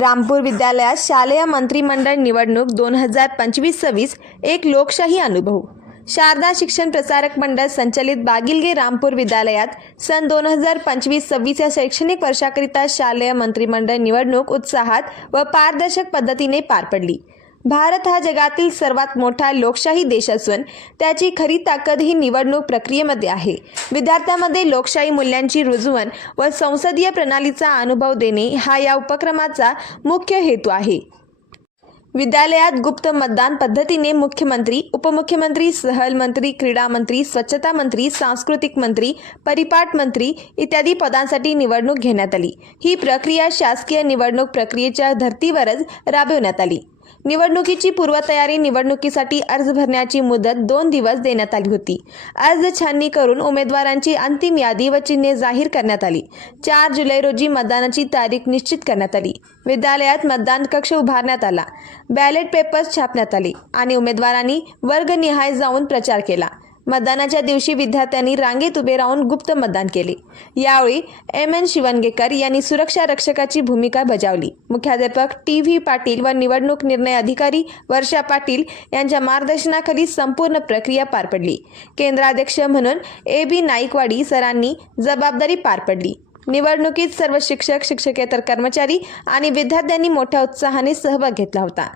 रामपूर विद्यालयात शालेय मंत्रिमंडळ निवडणूक दोन हजार पंचवीस सव्वीस एक लोकशाही अनुभव. शारदा शिक्षण प्रसारक मंडळ संचलित बागिलगे रामपूर विद्यालयात सन दोन हजार पंचवीस सव्वीस या शैक्षणिक वर्षाकरिता शालेय मंत्रिमंडळ निवडणूक उत्साहात व पारदर्शक पद्धतीने पार पडली. भारत हा जगातील सर्वात मोठा लोकशाही देश असून त्याची खरी ताकद ही निवडणूक प्रक्रियेमध्ये आहे. विद्यार्थ्यांमध्ये लोकशाही मूल्यांची रुजवण व संसदीय प्रणालीचा अनुभव देणे हा या उपक्रमाचा मुख्य हेतू आहे. विद्यालयात गुप्त मतदान पद्धतीने मुख्यमंत्री उपमुख्यमंत्री सहल मंत्री क्रीडा मंत्री स्वच्छता मंत्री सांस्कृतिक मंत्री परिपाठ मंत्री इत्यादी पदांसाठी निवडणूक घेण्यात आली. ही प्रक्रिया शासकीय निवडणूक प्रक्रियेच्या धर्तीवरच राबविण्यात आली. निवडणुकीची पूर्वतयारी निवडणुकीसाठी अर्ज भरण्याची मुदत दोन दिवस देण्यात आली होती. अर्ज छाननी करून उमेदवारांची अंतिम यादी व चिन्हे जाहीर करण्यात आली. चार जुलै रोजी मतदानाची तारीख निश्चित करण्यात आली. विद्यालयात मतदान कक्ष उभारण्यात आला. बॅलेट पेपर्स छापण्यात आले आणि उमेदवारांनी वर्गनिहाय जाऊन प्रचार केला. मतदानाच्या दिवशी विद्यार्थ्यांनी रांगेत उभे राहून गुप्त मतदान केले. यावेळी एम एन शिवणगेकर यांनी सुरक्षा रक्षकाची भूमिका बजावली. मुख्याध्यापक टी व्ही पाटील व निवडणूक निर्णय अधिकारी वर्षा पाटील यांच्या मार्गदर्शनाखाली संपूर्ण प्रक्रिया पार पडली. केंद्राध्यक्ष म्हणून ए बी नाईकवाडी सरांनी जबाबदारी पार पडली. निवडणुकीत सर्व शिक्षक शिक्षकेतर कर्मचारी आणि विद्यार्थ्यांनी मोठ्या उत्साहाने सहभाग घेतला होता.